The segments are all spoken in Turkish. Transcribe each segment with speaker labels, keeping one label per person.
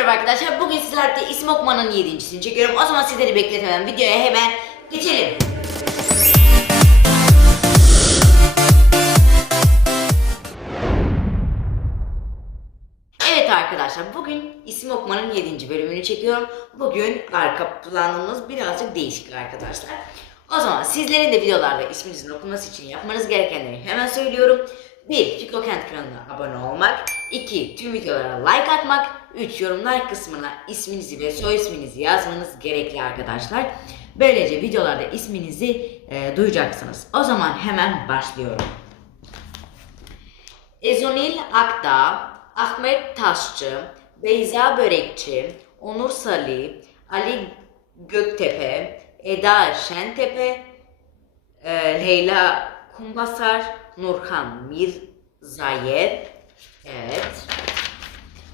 Speaker 1: merhaba arkadaşlar. Bugün sizlerle isim okumanın 7.sini çekiyorum. O zaman sizleri bekletemem. Videoya hemen geçelim. Evet arkadaşlar bugün isim okumanın 7. bölümünü çekiyorum. Bugün arka planımız birazcık değişik arkadaşlar. O zaman sizlerin de videolarda isminizin okunması için yapmanız gerekenleri hemen söylüyorum. 1. Fiko Kent kanalına abone olmak. 2. Tüm videolara like atmak. 3. Yorumlar kısmına isminizi ve soy isminizi yazmanız gerekli arkadaşlar. Böylece videolarda isminizi e, duyacaksınız. O zaman hemen başlıyorum. Ezonil Akdağ, Ahmet Taşçı, Beyza Börekçi, Onur Salih, Ali Göktepe, Eda Şentepe, e, Leyla Kumbasar, Nurhan Mirzayev, evet.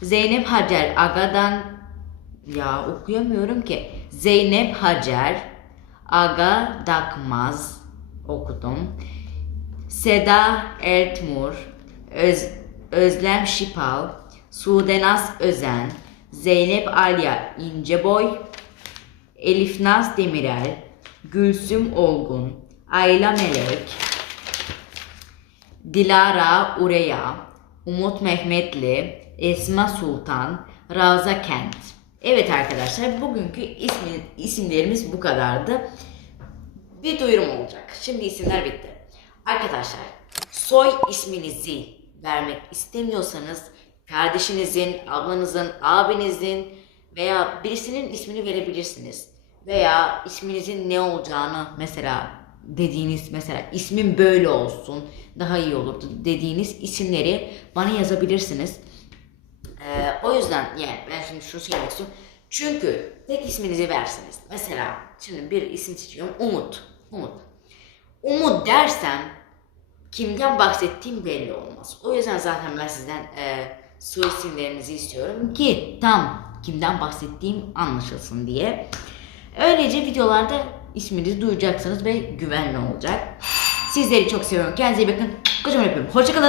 Speaker 1: Zeynep Hacer Aga'dan ya okuyamıyorum ki. Zeynep Hacer Aga Dakmaz okudum. Seda Ertmur, Öz, Özlem Şipal, Sudenaz Özen, Zeynep Alya İnceboy, Elif Naz Demirel, Gülsüm Olgun, Ayla Melek, Dilara Ureya, Umut Mehmetli, Esma Sultan, Ravza Kent. Evet arkadaşlar bugünkü ismi, isimlerimiz bu kadardı. Bir duyurum olacak. Şimdi isimler bitti. Arkadaşlar soy isminizi vermek istemiyorsanız kardeşinizin, ablanızın, abinizin veya birisinin ismini verebilirsiniz. Veya isminizin ne olacağını mesela dediğiniz mesela ismin böyle olsun daha iyi olurdu dediğiniz isimleri bana yazabilirsiniz. Ee, o yüzden yani ben şimdi şunu söylemek istiyorum. Çünkü tek isminizi verseniz mesela şimdi bir isim seçiyorum Umut. Umut. Umut dersem kimden bahsettiğim belli olmaz. O yüzden zaten ben sizden e, soy isimlerinizi istiyorum ki tam kimden bahsettiğim anlaşılsın diye. Öylece videolarda isminizi duyacaksınız ve güvenli olacak. Sizleri çok seviyorum. Kendinize iyi bakın. Kocaman öpüyorum. Hoşçakalın.